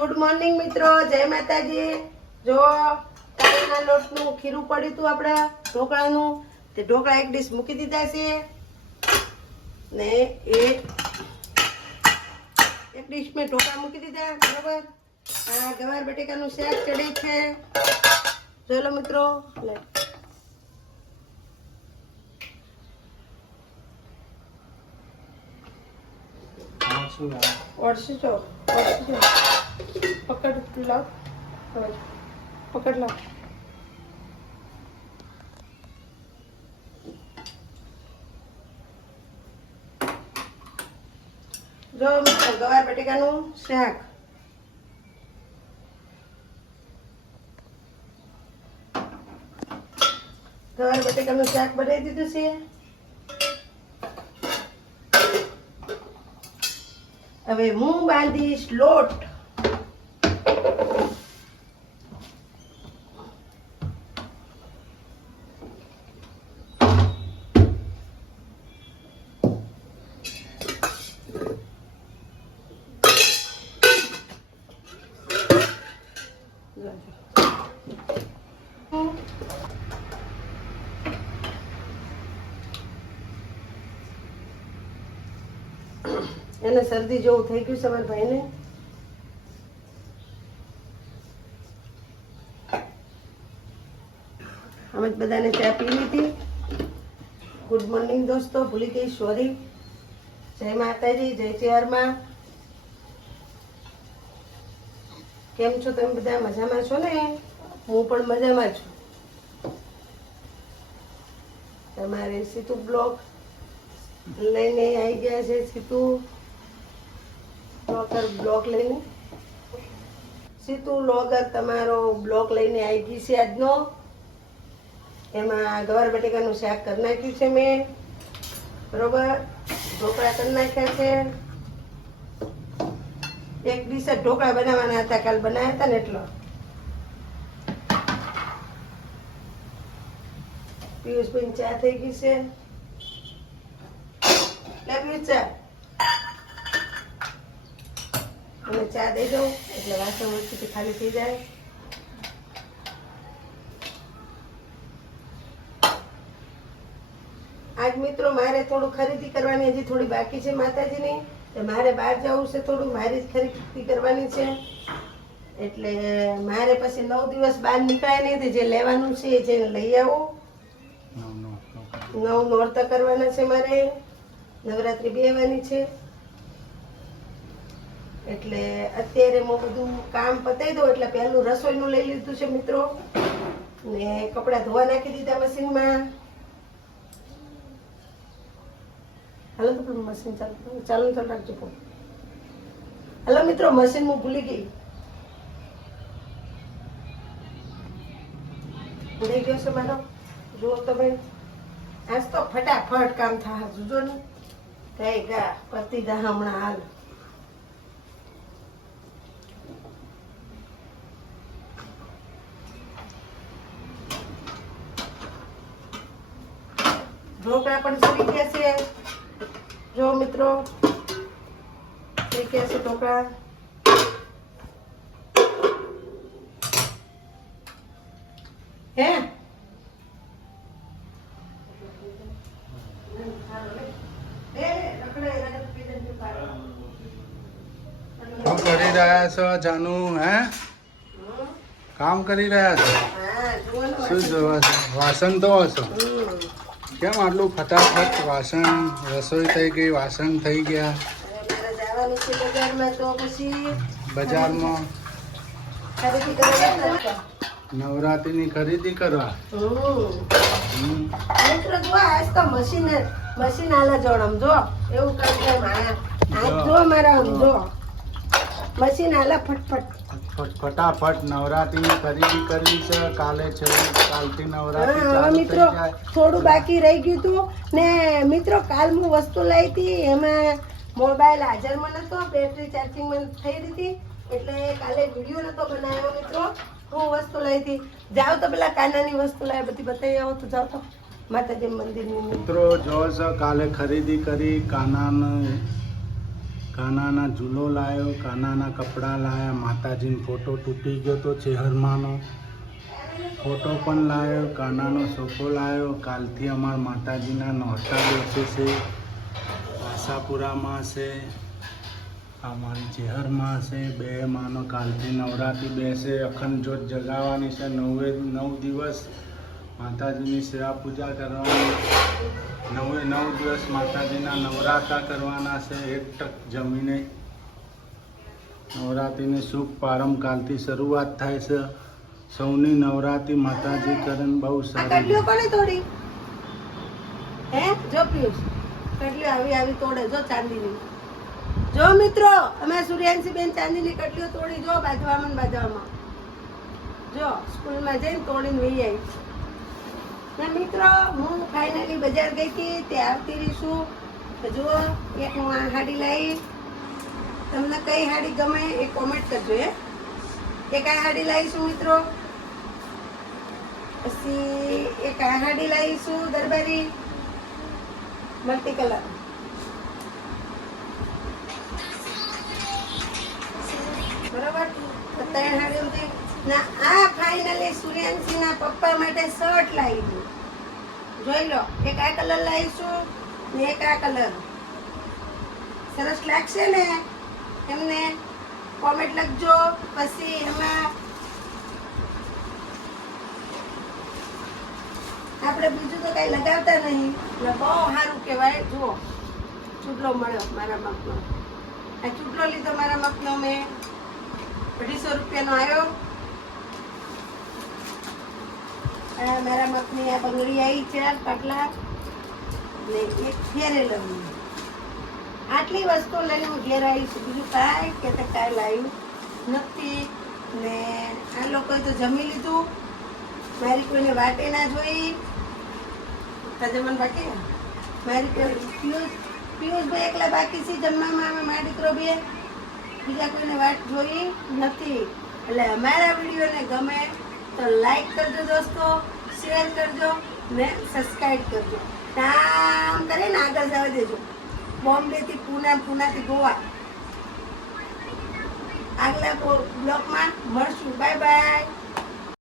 Good morning મિત્રો, જય માતાજી। જો કાળીના લોટનું ખીરું પડ્યું હતું આપણા ઢોકળાનું, તે ઢોકળા એક ડીશ મૂકી દીધા છે ને એક ડીશ મેં ઢોકળા મૂકી દીધા બરાબર। આ ગવાર બટેકાનું શાક ચડે છે, જોઈ લો મિત્રો। પકડ લાવ, પકડ લાવ। જો મિત્રો ગવાર બટેકાનું શાક, ગવાર બટેકાનું શાક બનાવી દીધું છે। હવે હું બાંધીશ લોટ। એને શરદી જેવું થઈ ગયું છે મારા ભાઈને। અમે બધાને ચા પી લીધી। ગુડ મોર્નિંગ દોસ્તો, ભૂલી ગઈ, સોરી। જય માતાજી, જય ચેરમાં। કેમ છો તમે બધા? મજામાં છો ને? હું પણ મજામાં છું। તમારે સીતુ બ્લોગ લઈને આવી ગયા છે। સીતુ બ્લોગ લઈને, સીતુ વ્લોગર તમારો બ્લોગ લઈને આવી ગઈ છે આજનો। એમાં ગવાર બટેકાનું શાક કરી નાખ્યું છે મેં, બરોબર। ઢોકળા કરી નાખ્યા છે। એક ડીશ જ ઢોકળા બનાવવાના હતા, કાલ બનાવ્યા હતા ને એટલો। પિયુષભાઈ ચા થઈ ગઈ છે, લે પિયુષ ચા। અને ચા દઈ દઉં એટલે વાસણ વચ્ચેથી ખાલી થઈ જાય। આજ મિત્રો મારે થોડું ખરીદી કરવાની હજી થોડી બાકી છે માતાજીની, મારે બહાર જવું છે, થોડું મારી જ ખરીદી કરવાની છે। એટલે મારે પછી 9 દિવસ બહાર નીકળાય નહીં, જે લેવાનું છે એ જઈને લઈ આવો। 9 નોરતા કરવાના છે મારે, નવરાત્રી બેવાની છે। એટલે અત્યારે હું બધું કામ પતાવી દઉં એટલે પહેલું રસોઈનું લઈ લીધું છે મિત્રો, ને કપડાં ધોવા નાખી દીધા મશીનમાં। હાલો તો મશીન ચાલુ રાખજો ફોન। હાલો મિત્રો, મશીન હું ભૂલી ગઈ, ભૂલી ગયો છે મારો। જુઓ તમે, આજ તો ફટાફટ કામ થાય, જોજો ને કઈ ગા પતી ગા હમણાં હાલ। ઢોકળા પણ સરી ગયા છે, જો મિત્રો સરી ગયા છે ઢોકળા। હે કામ કરી રહ્યા છો જાનુ? હે કામ કરી રહ્યા છો? શું જોવા છો? વાસણ તો હશો? કેમ આટલું ફટાફટ વાસણ? રસોઈ થઈ ગઈ, વાસણ થઈ ગયા, બજારમાં નવરાત્રીની ખરીદી કરવા। મિત્રો જો આજ તો મશીન આલા જોડમ જો એવું કરે જો મારા જો મશીન આલા ફટફટ ફટાફટ નવરાત્રીની ખરીદી કરવી છે, કાલે છે, કાલથી નવરાત્રી ચાલુ મિત્રો થઈ જાય। થોડું બાકી રહી ગયું હતું ને મિત્રો, કાલ હું વસ્તુ લાવી હતી, એમાં મોબાઈલ હાજરમાં નતો, બેટરી ચાર્જિંગમાં થઈ રહી હતી, એટલે કાલે વિડીયો નતો બનાવ્યો મિત્રો। હું વસ્તુ લાવી હતી, જાઓ તો પેલા કાનાની વસ્તુ લાવી બધી બતાવી આવો તો જાઓ તો માતાજી મંદિરની। મિત્રો જો કાલે ખરીદી કરી કાનાને કાનાના ઝૂલો લાવ્યો, કાનાના કપડાં લાવ્યા, માતાજીનો ફોટો તૂટી ગયો તો ચેહરમાંનો ફોટો પણ લાવ્યો, કાનાનો સોફો લાવ્યો. કાલથી અમારા માતાજીના નોરતા બેસે છે, આશાપુરામાં છે, અમારી ચેહરમાં છે. બે માનો કાલથી નવરાત્રિ બેસે, અખંડ જ્યોત જગાવવાની છે. 9 દિવસ માતાજીની સેવા પૂજા કરવાની, 9 દિવસ માતાજીના નવરાત્રા કરવાના છે. 1 ટક જમીને નવરાત્રિની શુભ પ્રારંભ કાલથી શરૂઆત થાય છે. સૌની નવરાત્રિ માતાજી કરે બહુ સારી. કટલીઓ કોને તોડી? હે જો પિયુષ, કટલીઓ આવી તોડે જો ચાંદીની. જો મિત્રો, અમે સૂર્યાંશી બેન ચાંદીની કટલીઓ તોડી જો બાજવામાં. જો સ્કૂલમાં જઈને તોડીને વહી આવી. ને મિત્રો, હું ફાઇનલી બજાર ગઈ હતી, તે આવતી રહીશું. જુઓ, એક હું આ હાડી લાવી. તમને કઈ હાડી ગમે એ કોમેન્ટ કરજો. એક આ હાડી લાવીશું મિત્રો, પછી એક આ હાડી લાવીશું દરબારી મલ્ટી કલર. બરોબર, 3 હાડી ના. આ ફાઇનલી સૂર્યાંશીના પપ્પા માટે શર્ટ લાવી. જોઈ લો, એક આ કલર લાવીશું ને એક આ કલર. સરસ લાગશે ને? એમને કોમેન્ટ લખજો. પછી એમાં આપણે બીજું તો કઈ લગાવતા નહીં, એટલે બહુ સારું કહેવાય. જુઓ, ચૂડલો મળ્યો મારા મગનો. આ ચૂડલો લીધો મારા મગનો મેં, 250 રૂપિયાનો આવ્યો. મારા મગની આ બંગડી આવી છે, પાટલા ને એક ફેરે લઉં. આટલી વસ્તુ લઈને હું ઘેર આવીશું. બીજું કાંઈ લાવ્યું નથી. ને આ લોકોએ તો જમી લીધું, મારી કોઈને વાટે ના જોઈ. જમવાનું બાકી, મારી પિયુષભાઈ એકલા બાકી છે જમવામાં. અમે મારા દીકરો બે, બીજા કોઈને વાટ જોઈ નથી. એટલે અમારા વિડીયોને ગમે તો લાઈક કરજો દોસ્તો, શેર કરજો ને સબસ્ક્રાઈબ કરજો. કામ કરીને આગળ જવા દેજો. બોમ્બેથી પૂનાથી ગોવા. આગલા બ્લોગમાં મળશું. Bye bye.